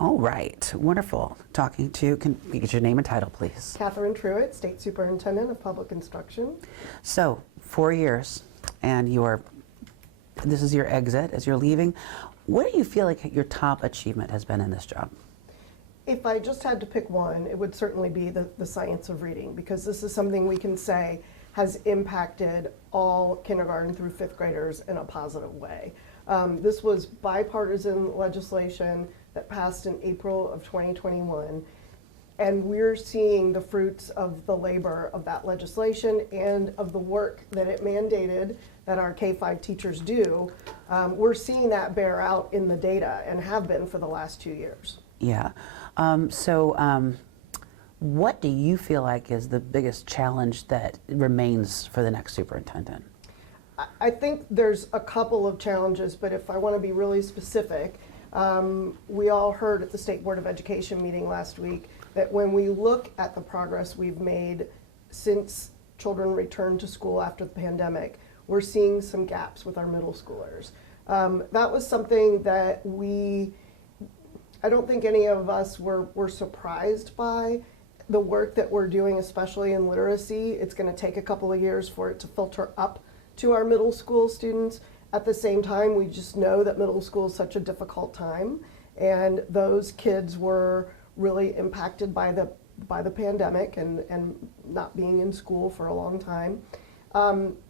All right, wonderful. Talking to, can you get your name and title, please? Catherine Truitt, State Superintendent of Public Instruction. So, 4 years, and this is your exit as you're leaving. What do you feel like your top achievement has been in this job? If I just had to pick one, it would certainly be the science of reading, because this is something we can say has impacted all kindergarten through fifth graders in a positive way. This was bipartisan legislation that passed in April of 2021, and we're seeing the fruits of the labor of that legislation and of the work that it mandated that our K-5 teachers do. We're seeing that bear out in the data and have been for the last 2 years. Yeah. What do you feel like is the biggest challenge that remains for the next superintendent? I think there's a couple of challenges, but if I want to be really specific, we all heard at the State Board of Education meeting last week that when we look at the progress we've made since children returned to school after the pandemic, we're seeing some gaps with our middle schoolers. That was something that I don't think any of us were surprised by. The work that we're doing, especially in literacy, it's going to take a couple of years for it to filter up to our middle school students. At the same time, we just know that middle school is such a difficult time, and those kids were really impacted by the pandemic and not being in school for a long time.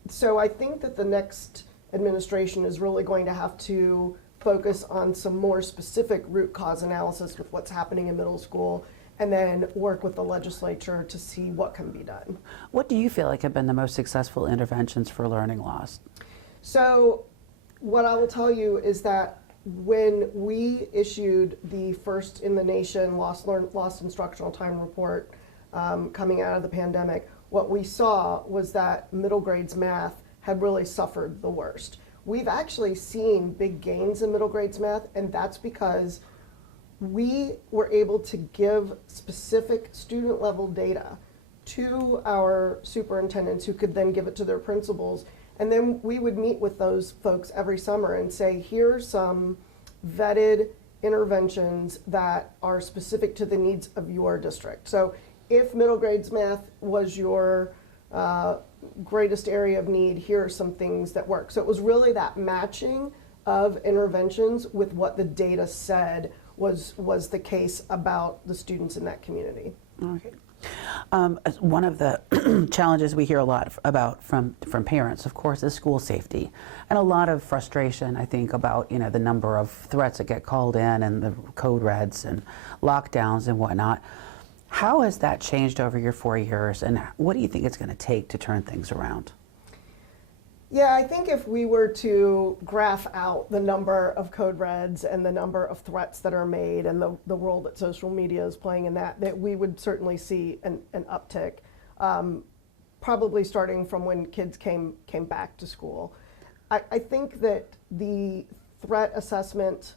So I think that the next administration is really going to have to focus on some more specific root cause analysis with what's happening in middle school, and then work with the legislature to see what can be done. What do you feel like have been the most successful interventions for learning loss? So what I will tell you is that when we issued the first in the nation lost instructional time report coming out of the pandemic, what we saw was that middle grades math had really suffered the worst. We've actually seen big gains in middle grades math, and that's because we were able to give specific student level data to our superintendents, who could then give it to their principals. And then we would meet with those folks every summer and say, here's some vetted interventions that are specific to the needs of your district. So if middle grades math was your greatest area of need, here are some things that work. So it was really that matching of interventions with what the data said was the case about the students in that community. Okay. One of the challenges we hear a lot about from parents, of course, is school safety, and a lot of frustration, I think, about the number of threats that get called in and the code reds and lockdowns and whatnot. How has that changed over your 4 years, and what do you think it's going to take to turn things around? Yeah, I think if we were to graph out the number of code reds and the number of threats that are made and the role that social media is playing in that we would certainly see an uptick, probably starting from when kids came back to school. I think that the threat assessment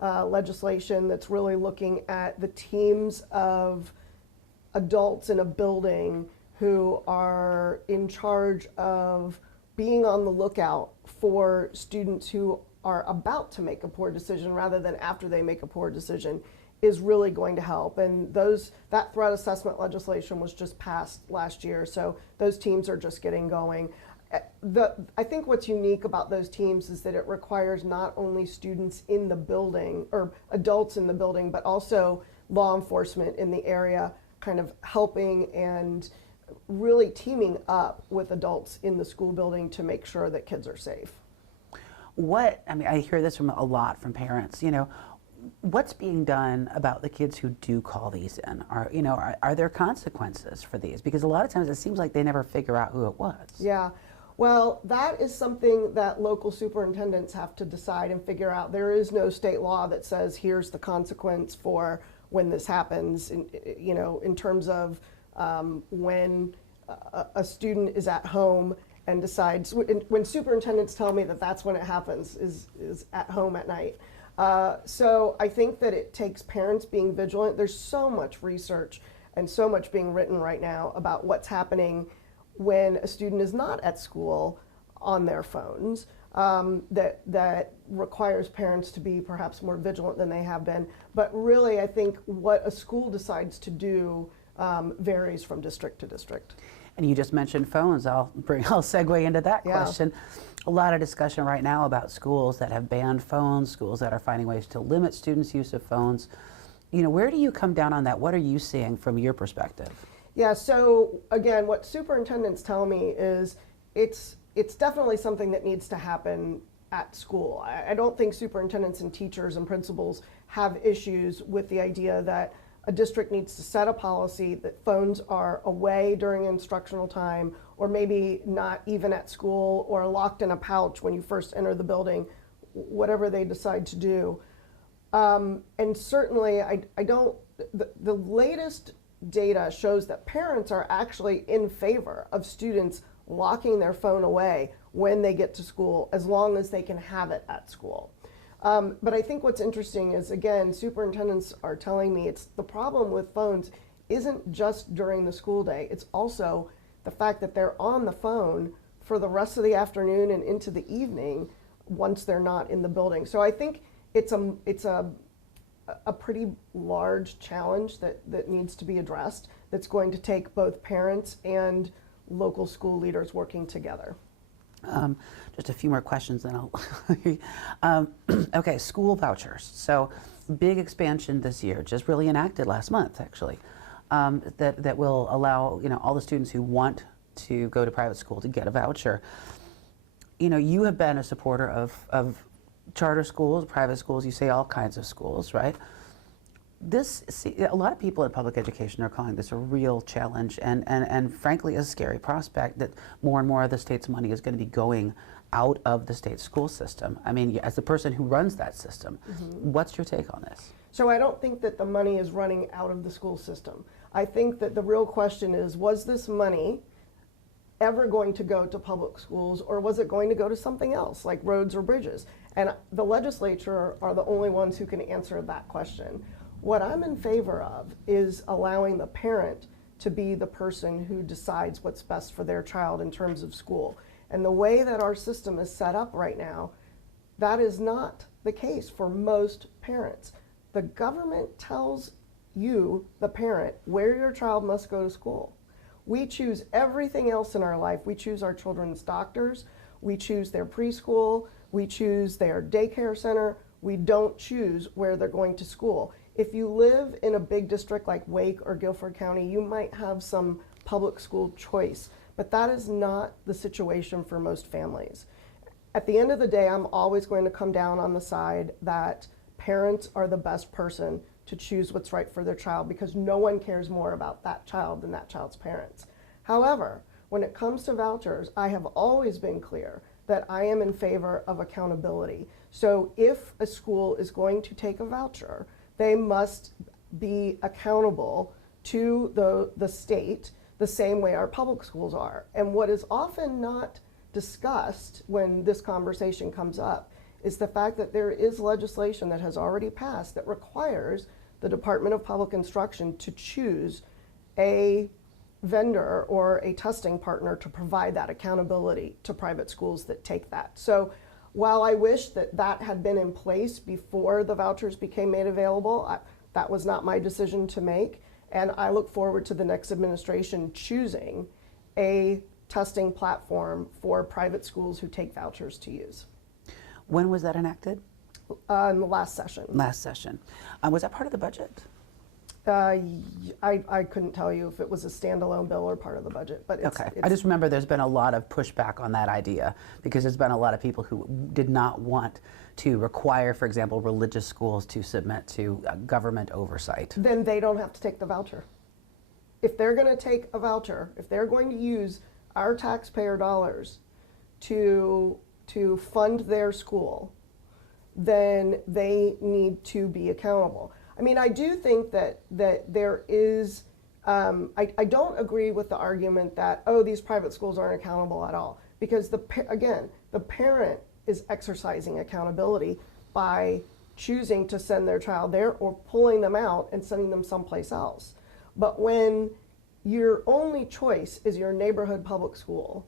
legislation that's really looking at the teams of adults in a building who are in charge of being on the lookout for students who are about to make a poor decision rather than after they make a poor decision is really going to help. And that threat assessment legislation was just passed last year, so those teams are just getting going. I think what's unique about those teams is that it requires not only students in the building or adults in the building, but also law enforcement in the area kind of helping and really teaming up with adults in the school building to make sure that kids are safe. I hear this from a lot from parents, what's being done about the kids who do call these in? Are there consequences for these? Because a lot of times it seems like they never figure out who it was. Yeah, well, that is something that local superintendents have to decide and figure out. There is no state law that says here's the consequence for when this happens, in terms of when a student is at home and decides, when superintendents tell me that that's when it happens, is at home at night. So I think that it takes parents being vigilant. There's so much research and so much being written right now about what's happening when a student is not at school on their phones. that requires parents to be perhaps more vigilant than they have been. But really, I think what a school decides to do varies from district to district. And you just mentioned phones. I'll segue into that question. A lot of discussion right now about schools that have banned phones, schools that are finding ways to limit students' use of phones. You know, where do you come down on that? What are you seeing from your perspective? Yeah, so again, what superintendents tell me is it's definitely something that needs to happen at school. I don't think superintendents and teachers and principals have issues with the idea that a district needs to set a policy that phones are away during instructional time, or maybe not even at school, or locked in a pouch when you first enter the building, whatever they decide to do. And certainly, the latest data shows that parents are actually in favor of students locking their phone away when they get to school, as long as they can have it at school. But I think what's interesting is, again, superintendents are telling me the problem with phones isn't just during the school day. It's also the fact that they're on the phone for the rest of the afternoon and into the evening once they're not in the building. So I think it's a pretty large challenge that needs to be addressed, that's going to take both parents and local school leaders working together. Just a few more questions, then I'll. Okay, school vouchers. So, big expansion this year, just really enacted last month, actually, that will allow all the students who want to go to private school to get a voucher. You have been a supporter of charter schools, private schools. You say all kinds of schools, right? A lot of people in public education are calling this a real challenge and frankly a scary prospect that more and more of the state's money is going to be going out of the state school system. I mean, as the person who runs that system, what's your take on this? So I don't think that the money is running out of the school system. I think that the real question is, was this money ever going to go to public schools, or was it going to go to something else, like roads or bridges? And the legislature are the only ones who can answer that question. What I'm in favor of is allowing the parent to be the person who decides what's best for their child in terms of school. And the way that our system is set up right now, that is not the case for most parents. The government tells you, the parent, where your child must go to school. We choose everything else in our life. We choose our children's doctors, we choose their preschool, we choose their daycare center. We don't choose where they're going to school. If you live in a big district like Wake or Guilford County, you might have some public school choice, but that is not the situation for most families. At the end of the day, I'm always going to come down on the side that parents are the best person to choose what's right for their child, because no one cares more about that child than that child's parents. However, when it comes to vouchers, I have always been clear that I am in favor of accountability. So if a school is going to take a voucher, they must be accountable to the state the same way our public schools are. And what is often not discussed when this conversation comes up is the fact that there is legislation that has already passed that requires the Department of Public Instruction to choose a vendor or a testing partner to provide that accountability to private schools that take that. So while I wish that that had been in place before the vouchers became made available, that was not my decision to make. And I look forward to the next administration choosing a testing platform for private schools who take vouchers to use. When was that enacted? In the last session. Last session. Was that part of the budget? I couldn't tell you if it was a standalone bill or part of the budget, but it's, okay. I just remember there's been a lot of pushback on that idea, because there's been a lot of people who did not want to require, for example, religious schools to submit to government oversight. Then they don't have to take the voucher. If they're going to take a voucher, if they're going to use our taxpayer dollars to fund their school, then they need to be accountable. I mean, I do think that there is, I don't agree with the argument that, oh, these private schools aren't accountable at all. Because, again, the parent is exercising accountability by choosing to send their child there or pulling them out and sending them someplace else. But when your only choice is your neighborhood public school,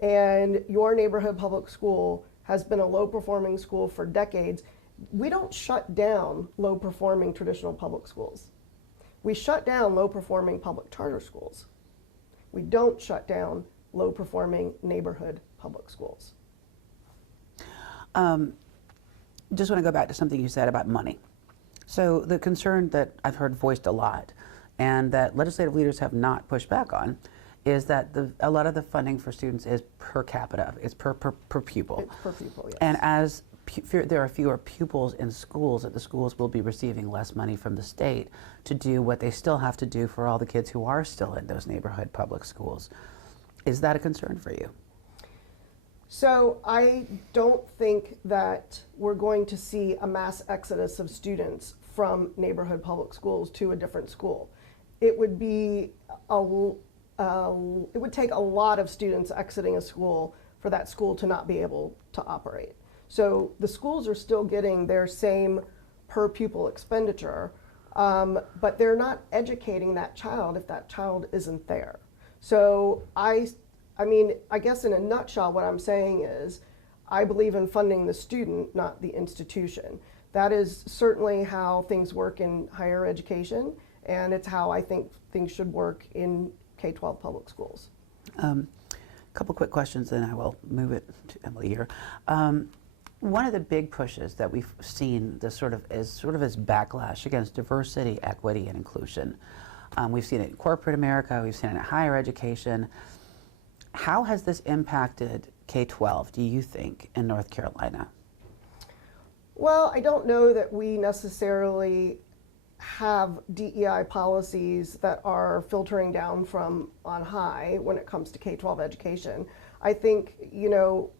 and your neighborhood public school has been a low-performing school for decades. We don't shut down low-performing traditional public schools. We shut down low-performing public charter schools. We don't shut down low-performing neighborhood public schools. Just want to go back to something you said about money. So the concern that I've heard voiced a lot and that legislative leaders have not pushed back on is that a lot of the funding for students is per capita. It's per pupil. It's per pupil, yes. And as there are fewer pupils in schools, that the schools will be receiving less money from the state to do what they still have to do for all the kids who are still in those neighborhood public schools. Is that a concern for you? So I don't think that we're going to see a mass exodus of students from neighborhood public schools to a different school. It would be it would take a lot of students exiting a school for that school to not be able to operate. So the schools are still getting their same per pupil expenditure, but they're not educating that child if that child isn't there. So I mean, I guess in a nutshell, what I'm saying is I believe in funding the student, not the institution. That is certainly how things work in higher education, and it's how I think things should work in K-12 public schools. A couple quick questions, then I will move it to Emily here. One of the big pushes that we've seen this sort of as backlash against diversity, equity, and inclusion. We've seen it in corporate America, we've seen it in higher education. How has this impacted K-12, do you think, in North Carolina? Well, I don't know that we necessarily have DEI policies that are filtering down from on high when it comes to K-12 education. I think, you know,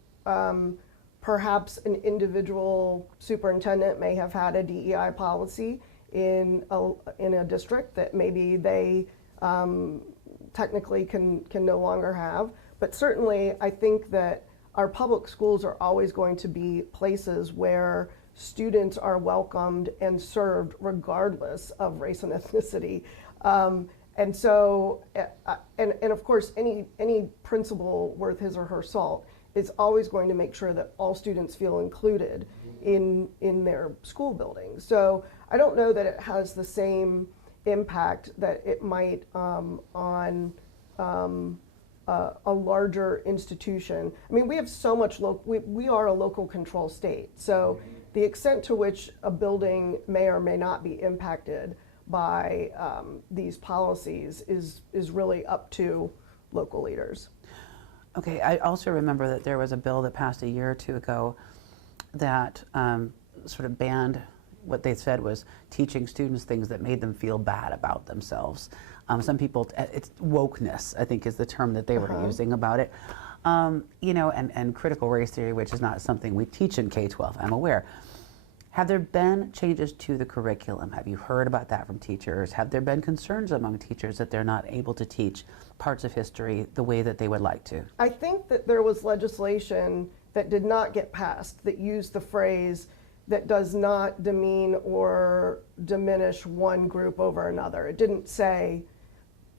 perhaps an individual superintendent may have had a DEI policy in a district that maybe they technically can no longer have. But certainly, I think that our public schools are always going to be places where students are welcomed and served regardless of race and ethnicity. And so, and of course, any principal worth his or her salt is always going to make sure that all students feel included in their school buildings. So I don't know that it has the same impact that it might on a larger institution. I mean, we have so much we are a local control state. So the extent to which a building may or may not be impacted by these policies is really up to local leaders. Okay, I also remember that there was a bill that passed a year or two ago that sort of banned what they said was teaching students things that made them feel bad about themselves. Some people, it's wokeness, I think is the term that they were using about it. You know, and critical race theory, which is not something we teach in K-12, I'm aware. Have there been changes to the curriculum? Have you heard about that from teachers? Have there been concerns among teachers that they're not able to teach parts of history the way that they would like to? I think that there was legislation that did not get passed that used the phrase that does not demean or diminish one group over another. It didn't say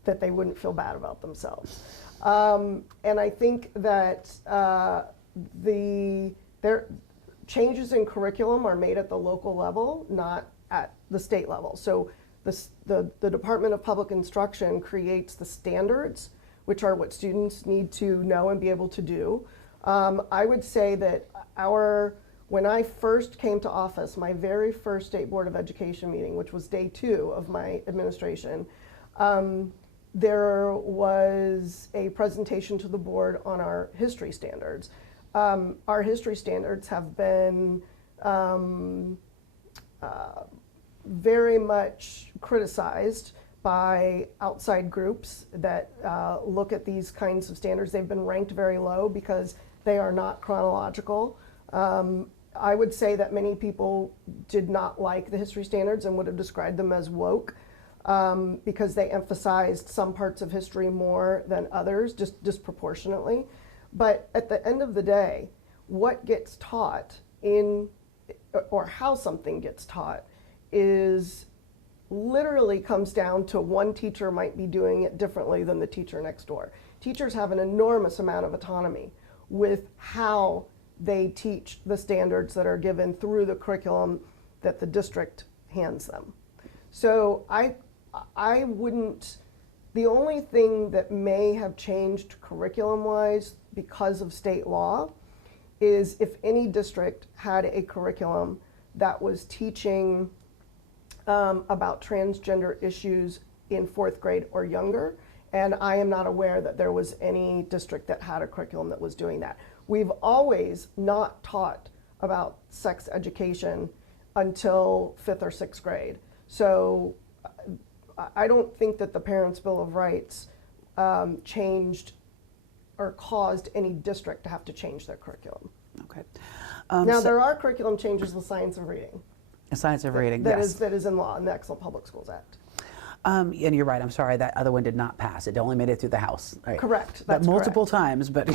that they wouldn't feel bad about themselves. And I think that changes in curriculum are made at the local level, not at the state level. So the Department of Public Instruction creates the standards, which are what students need to know and be able to do. I would say that when I first came to office, my very first State Board of Education meeting, which was day 2 of my administration, there was a presentation to the board on our history standards. Our history standards have been very much criticized by outside groups that look at these kinds of standards. They've been ranked very low because they are not chronological. I would say that many people did not like the history standards and would have described them as woke because they emphasized some parts of history more than others, just disproportionately. But at the end of the day, what gets taught or how something gets taught literally comes down to one teacher might be doing it differently than the teacher next door. Teachers have an enormous amount of autonomy with how they teach the standards that are given through the curriculum that the district hands them. So I wouldn't, the only thing that may have changed curriculum-wise because of state law is if any district had a curriculum that was teaching about transgender issues in 4th grade or younger, and I am not aware that there was any district that had a curriculum that was doing that. We've always not taught about sex education until 5th or 6th grade. So I don't think that the Parents' Bill of Rights changed or caused any district to have to change their curriculum. Okay. Now, there are curriculum changes with science of reading. Science of reading, That yes. that is in law in the Excellent Public Schools Act. And you're right, I'm sorry, that other one did not pass. It only made it through the House. Right. Correct, But that's multiple correct. times, but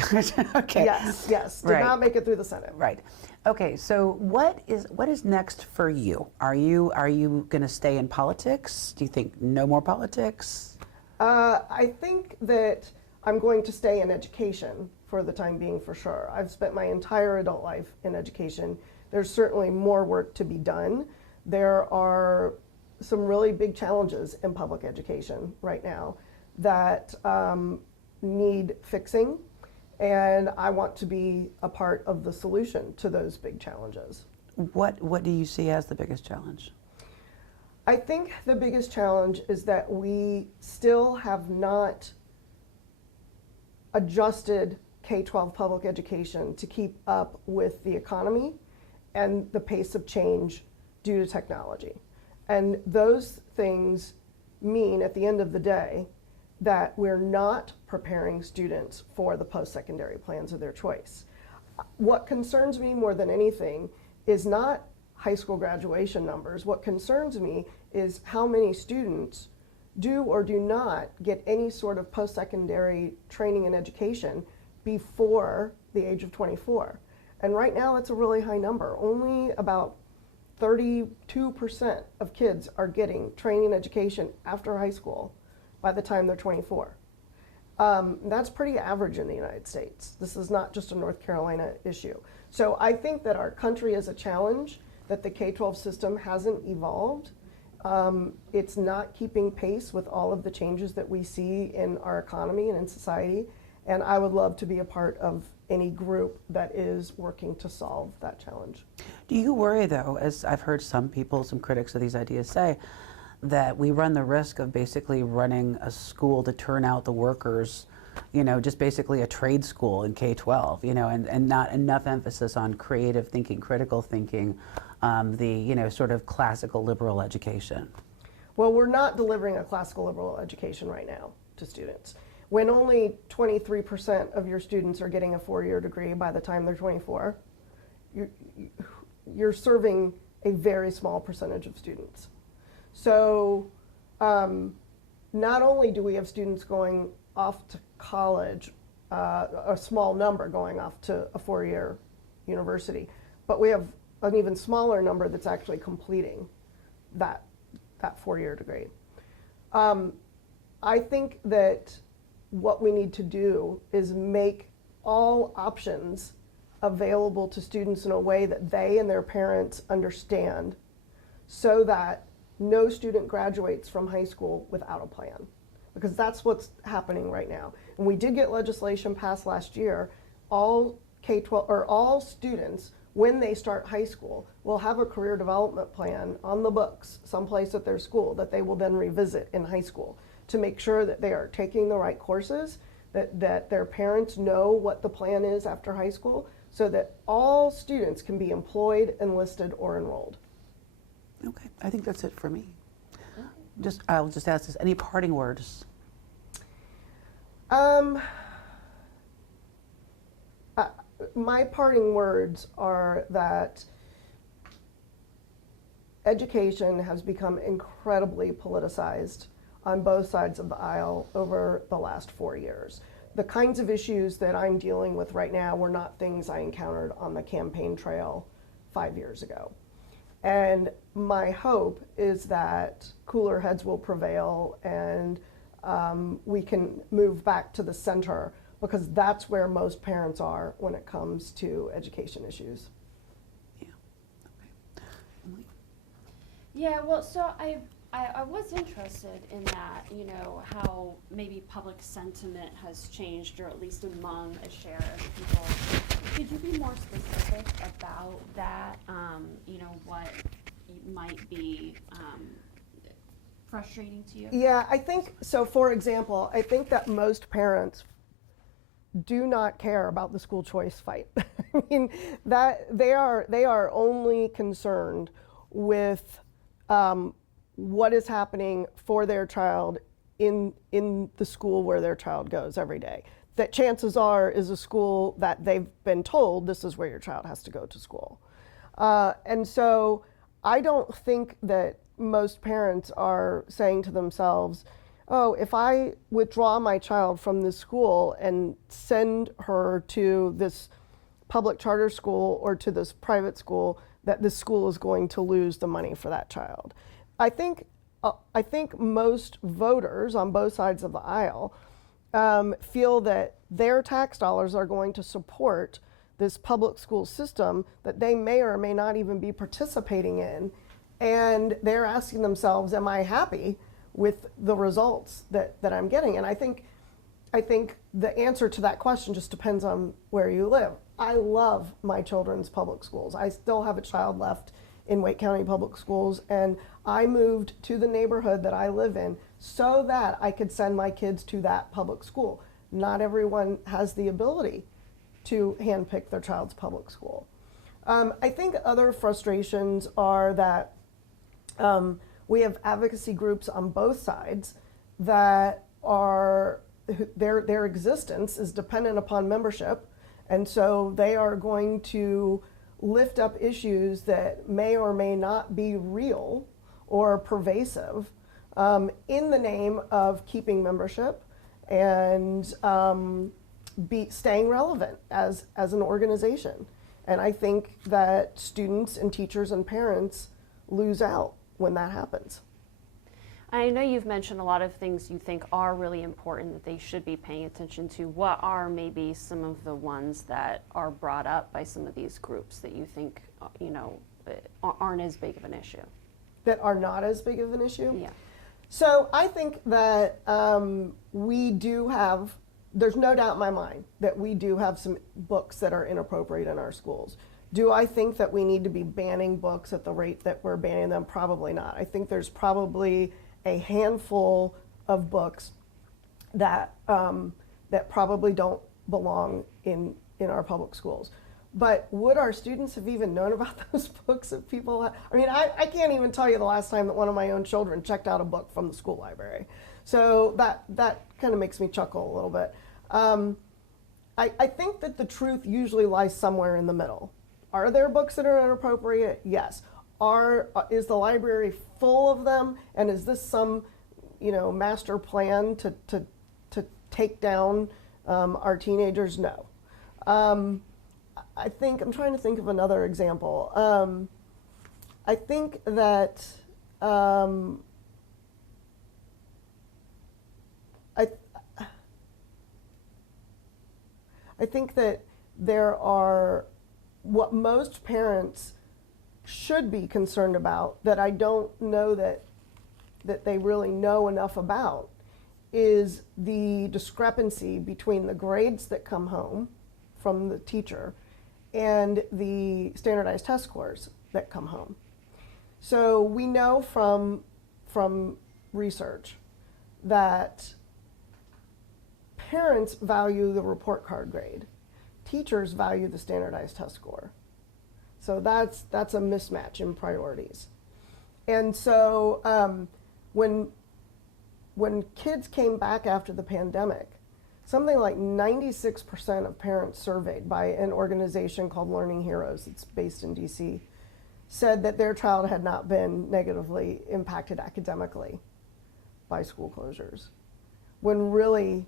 okay. Yes, did Right. not make it through the Senate. Right. Okay, so what is next for you? Are you going to stay in politics? Do you think no more politics? I think that I'm going to stay in education for the time being, for sure. I've spent my entire adult life in education. There's certainly more work to be done. There are some really big challenges in public education right now that need fixing, and I want to be a part of the solution to those big challenges. What do you see as the biggest challenge? I think the biggest challenge is that we still have not adjusted K-12 public education to keep up with the economy and the pace of change due to technology. And those things mean, at the end of the day, that we're not preparing students for the post-secondary plans of their choice. What concerns me more than anything is not high school graduation numbers. What concerns me is how many students do or do not get any sort of post-secondary training and education before the age of 24. And right now that's a really high number. Only about 32% of kids are getting training and education after high school by the time they're 24. That's pretty average in the United States. This is not just a North Carolina issue. So I think that our country is a challenge, that the K-12 system hasn't evolved. It's not keeping pace with all of the changes that we see in our economy and in society. And I would love to be a part of any group that is working to solve that challenge. Do you worry, though, as I've heard some people, some critics of these ideas say, that we run the risk of basically running a school to turn out the workers, just basically a trade school in K-12, and not enough emphasis on creative thinking, critical thinking, the, sort of classical liberal education? Well, we're not delivering a classical liberal education right now to students. When only 23% of your students are getting a 4-year degree by the time they're 24, you're serving a very small percentage of students. So not only do we have students going off to college, a small number going off to a 4-year university, but we have an even smaller number that's actually completing that 4-year degree. I think that what we need to do is make all options available to students in a way that they and their parents understand, so that no student graduates from high school without a plan, because that's what's happening right now. And we did get legislation passed last year. All K-12 or all students, when they start high school, will have a career development plan on the books someplace at their school that they will then revisit in high school, to make sure that they are taking the right courses, that their parents know what the plan is after high school, so that all students can be employed, enlisted, or enrolled. Okay, I think that's it for me. I'll just ask this, any parting words? My parting words are that education has become incredibly politicized on both sides of the aisle over the last 4 years. The kinds of issues that I'm dealing with right now were not things I encountered on the campaign trail 5 years ago. And my hope is that cooler heads will prevail, and we can move back to the center because that's where most parents are when it comes to education issues. Yeah. Okay. Emily? Yeah, well, so I was interested in that, you know, how maybe public sentiment has changed, or at least among a share of people. Could you be more specific about that? You know, what might be frustrating to you? Yeah, I think, so for example, I think that most parents do not care about the school choice fight. I mean, that they are only concerned with what is happening for their child in the school where their child goes every day. That chances are is a school that they've been told this is where your child has to go to school. And so I don't think that most parents are saying to themselves, oh, if I withdraw my child from this school and send her to this public charter school or to this private school, that this school is going to lose the money for that child. I think most voters on both sides of the aisle feel that their tax dollars are going to support this public school system that they may or may not even be participating in. And they're asking themselves, am I happy with the results that I'm getting? And I think the answer to that question just depends on where you live. I love my children's public schools. I still have a child left in Wake County Public Schools, and I moved to the neighborhood that I live in so that I could send my kids to that public school. Not everyone has the ability to handpick their child's public school. I think other frustrations are that we have advocacy groups on both sides that are, their existence is dependent upon membership, and so they are going to lift up issues that may or may not be real or pervasive in the name of keeping membership and staying relevant as an organization. And I think that students and teachers and parents lose out when that happens. I know you've mentioned a lot of things you think are really important that they should be paying attention to. What are maybe some of the ones that are brought up by some of these groups that you think, you know, aren't as big of an issue? That are not as big of an issue? Yeah. So I think that we do have, there's no doubt in my mind that we do have some books that are inappropriate in our schools. Do I think that we need to be banning books at the rate that we're banning them? Probably not. I think there's probably a handful of books that that probably don't belong in our public schools. But would our students have even known about those books if people I mean, I can't even tell you the last time that one of my own children checked out a book from the school library. So that kind of makes me chuckle a little bit. I think that the truth usually lies somewhere in the middle. Are there books that are inappropriate? Yes. Is the library full of them? And is this some, you know, master plan to take down our teenagers? No. I think, I'm trying to think of another example. I think that I think that there are, what most parents should be concerned about that I don't know that they really know enough about is the discrepancy between the grades that come home from the teacher and the standardized test scores that come home. So we know from research that parents value the report card grade. Teachers value the standardized test score. So that's a mismatch in priorities. And so when kids came back after the pandemic, something like 96% of parents surveyed by an organization called Learning Heroes, it's based in DC, said that their child had not been negatively impacted academically by school closures, when really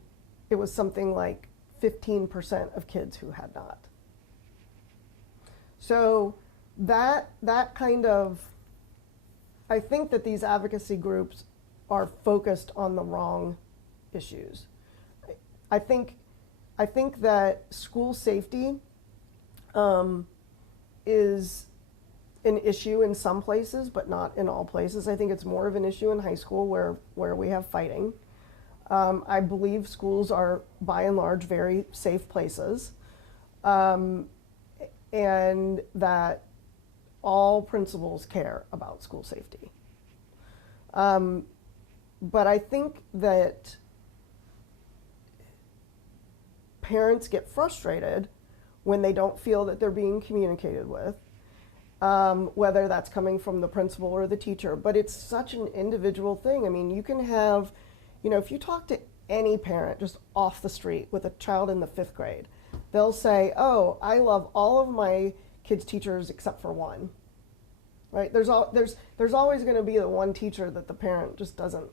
it was something like 15% of kids who had not. So that kind of, I think that these advocacy groups are focused on the wrong issues. I think I think that school safety is an issue in some places, but not in all places. I think it's more of an issue in high school where we have fighting. I believe schools are, by and large, very safe places, and that all principals care about school safety. But I think that parents get frustrated when they don't feel that they're being communicated with, whether that's coming from the principal or the teacher. But it's such an individual thing. I mean, you can have, if you talk to any parent just off the street with a child in the 5th grade, they'll say, oh, I love all of my kids' teachers except for one. Right? There's always going to be the one teacher that the parent just doesn't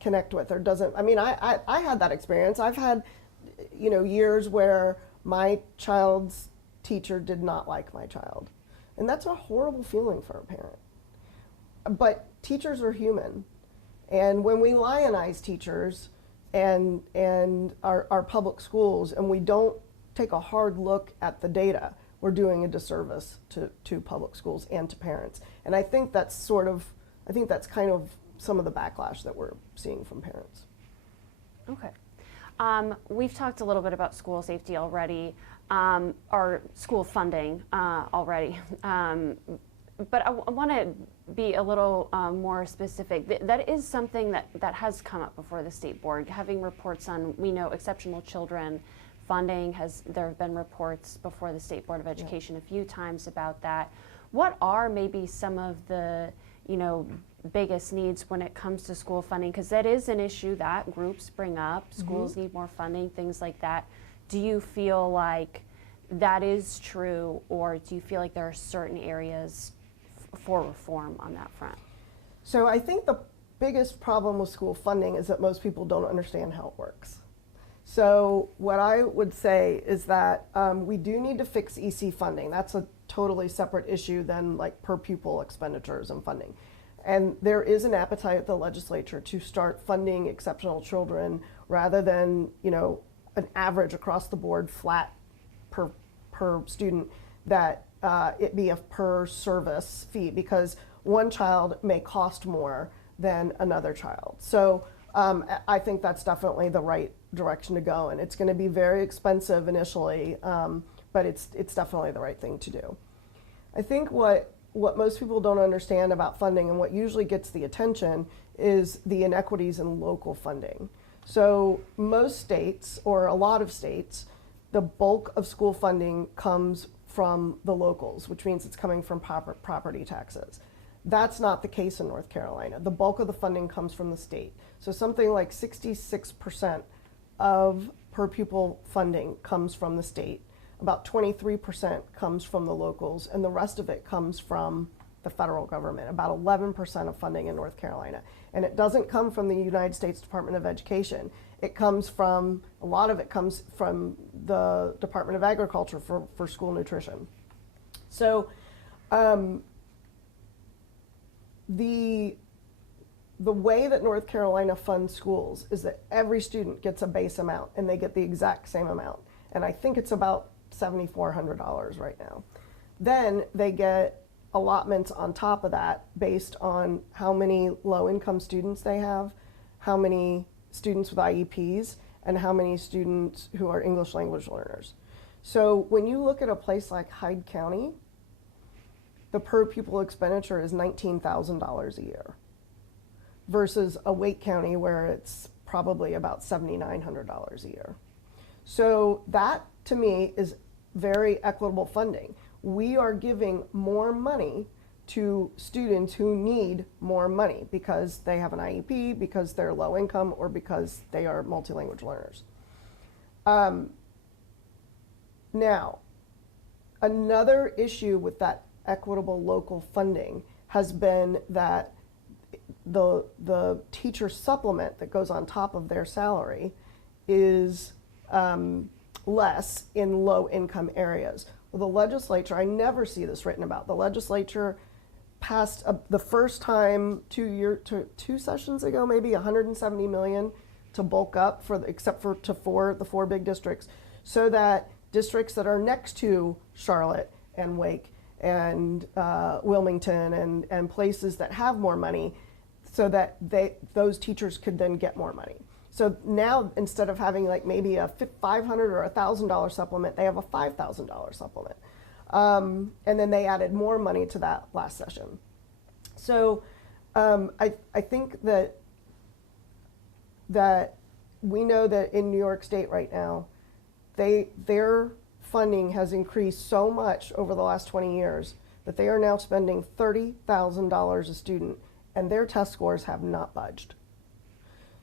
connect with or doesn't. I mean, I had that experience. I've had, years where my child's teacher did not like my child. And that's a horrible feeling for a parent. But teachers are human. And when we lionize teachers and our public schools, and we don't take a hard look at the data, we're doing a disservice to public schools and to parents. And I think that's kind of some of the backlash that we're seeing from parents. Okay. We've talked a little bit about school safety already, or school funding already. But I want to be a little more specific. That is something that has come up before the state board, having reports on, we know, exceptional children funding. There have been reports before the State Board of Education a few times about that. What are maybe some of the, biggest needs when it comes to school funding? Because that is an issue that groups bring up. Schools need more funding, things like that. Do you feel like that is true, or do you feel like there are certain areas for reform on that front? So I think the biggest problem with school funding is that most people don't understand how it works. So what I would say is that we do need to fix EC funding. That's a totally separate issue than like per pupil expenditures and funding. And there is an appetite at the legislature to start funding exceptional children rather than, an average across the board flat per student, that it be a per service fee, because one child may cost more than another child. So I think that's definitely the right direction to go, and it's going to be very expensive initially, but it's definitely the right thing to do. I think what most people don't understand about funding, and what usually gets the attention, is the inequities in local funding. So most states, or a lot of states, the bulk of school funding comes from the locals, which means it's coming from property taxes. That's not the case in North Carolina. The bulk of the funding comes from the state. So something like 66% of per pupil funding comes from the state. About 23% comes from the locals, and the rest of it comes from the federal government, about 11% of funding in North Carolina. And it doesn't come from the United States Department of Education. A lot of it comes from the Department of Agriculture for school nutrition. So the way that North Carolina funds schools is that every student gets a base amount, and they get the exact same amount. And I think it's about $7,400 right now. Then they get allotments on top of that based on how many low-income students they have, how many students with IEPs, and how many students who are English language learners. So when you look at a place like Hyde County, the per pupil expenditure is $19,000 a year, versus a Wake County where it's probably about $7,900 a year. So that, to me, is very equitable funding. We are giving more money to students who need more money because they have an IEP, because they're low income, or because they are multilanguage learners. Now, another issue with that equitable local funding has been that the teacher supplement that goes on top of their salary is less in low income areas. Well, the legislature, I never see this written about. The legislature passed the first time 2 sessions ago, maybe $170 million to bulk up except for the four big districts, so that districts that are next to Charlotte and Wake and Wilmington and places that have more money, so that those teachers could then get more money. So now, instead of having like maybe a $500 or $1,000 supplement, they have a $5,000 supplement. And then they added more money to that last session. So I think that we know that in New York State right now, their funding has increased so much over the last 20 years that they are now spending $30,000 a student, and their test scores have not budged.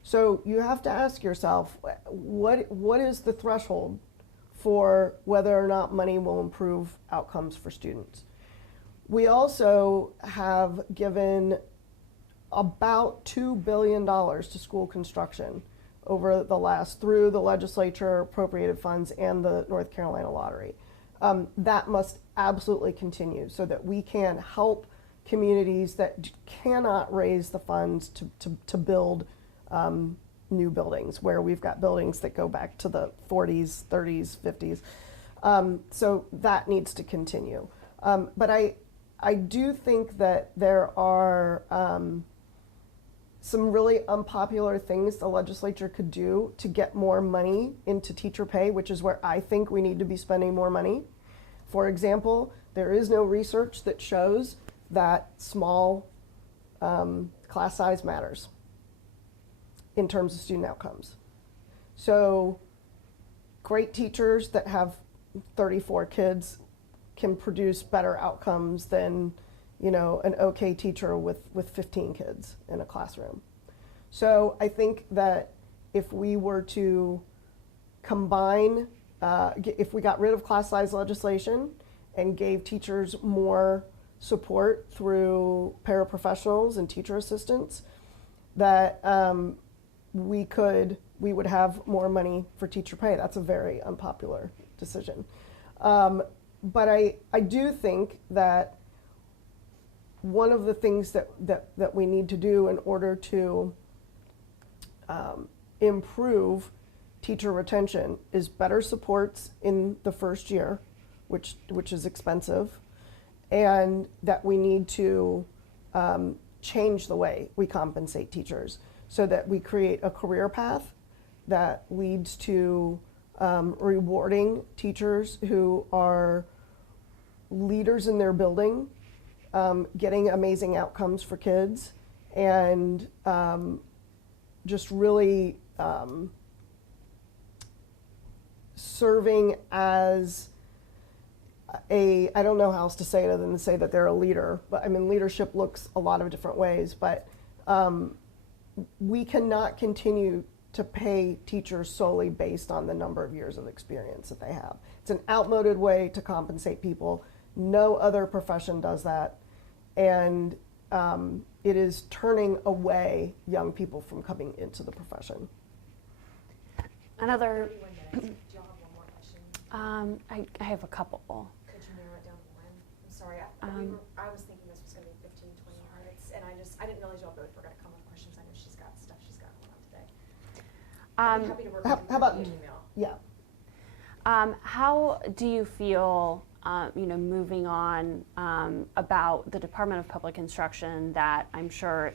So you have to ask yourself, what is the threshold for whether or not money will improve outcomes for students? We also have given about $2 billion to school construction over the last, through the legislature appropriated funds and the North Carolina lottery. That must absolutely continue so that we can help communities that cannot raise the funds to build new buildings, where we've got buildings that go back to the 40s, 30s, 50s. So that needs to continue. But I do think that there are some really unpopular things the legislature could do to get more money into teacher pay, which is where I think we need to be spending more money. For example, there is no research that shows that small class size matters in terms of student outcomes. So great teachers that have 34 kids can produce better outcomes than, you know, an okay teacher with 15 kids in a classroom. So I think that if we were to combine, if we got rid of class size legislation and gave teachers more support through paraprofessionals and teacher assistants, that we would have more money for teacher pay. That's a very unpopular decision. But I do think that one of the things that we need to do in order to improve teacher retention is better supports in the first year, which is expensive, and that we need to change the way we compensate teachers so that we create a career path that leads to rewarding teachers who are leaders in their building, getting amazing outcomes for kids, and just really serving as I don't know how else to say it other than to say that they're a leader, but I mean, leadership looks a lot of different ways, but we cannot continue to pay teachers solely based on the number of years of experience that they have. It's an outmoded way to compensate people. No other profession does that. And it is turning away young people from coming into the profession. Another, 31 minutes. Do y'all have one more question? I have a couple. Could you narrow it down to one? I'm sorry, I was thinking this was gonna be 15, 20 minutes, and I didn't realize y'all both were gonna come with questions. I know she's got stuff she's got going on today. I'd be happy to work How about, with you email. yeah. How do you feel, moving on about the Department of Public Instruction, that I'm sure,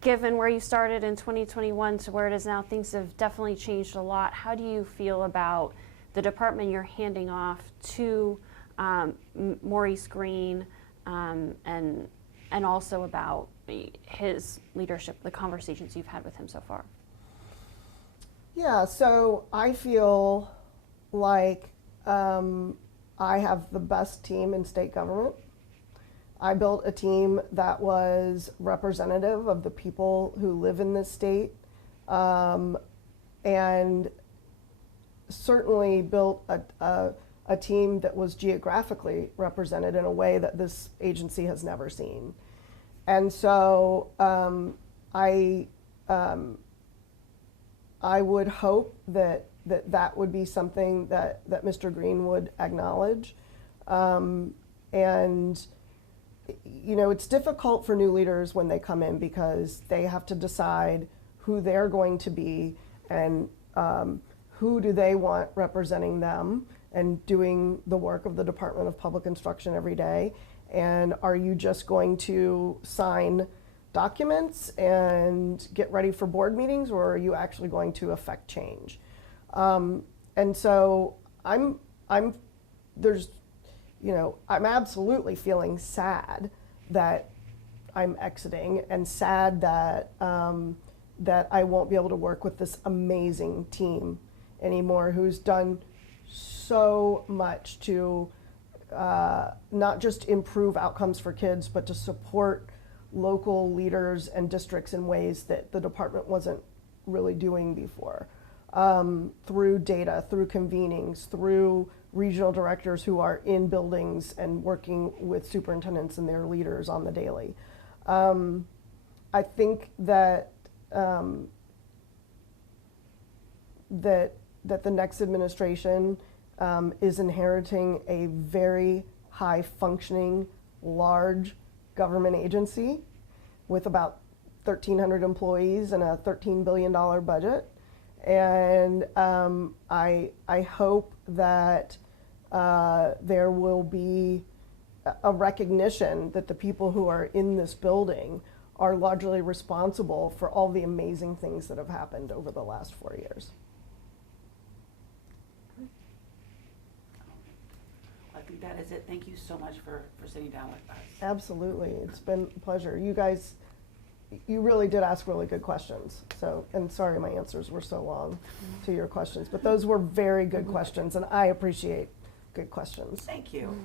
given where you started in 2021 to where it is now, things have definitely changed a lot. How do you feel about the department you're handing off to Maurice Green, and also about his leadership, the conversations you've had with him so far? Yeah, so I feel like I have the best team in state government. I built a team that was representative of the people who live in this state, and certainly built a team that was geographically represented in a way that this agency has never seen. And so I would hope that would be something that Mr. Green would acknowledge. And you know, it's difficult for new leaders when they come in because they have to decide who they're going to be and who do they want representing them and doing the work of the Department of Public Instruction every day. And are you just going to sign documents and get ready for board meetings, or are you actually going to affect change? And so I'm absolutely feeling sad that I'm exiting, and sad that that I won't be able to work with this amazing team anymore, who's done so much to not just improve outcomes for kids, but to support local leaders and districts in ways that the department wasn't really doing before. Through data, through convenings, through regional directors who are in buildings and working with superintendents and their leaders on the daily. I think that that the next administration is inheriting a very high functioning, large government agency with about 1,300 employees and a $13 billion budget. And I hope that there will be a recognition that the people who are in this building are largely responsible for all the amazing things that have happened over the last 4 years. I think that is it. Thank you so much for sitting down with us. Absolutely, it's been a pleasure. You guys, you really did ask really good questions. So, and sorry my answers were so long to your questions, but those were very good questions, and I appreciate good questions. Thank you.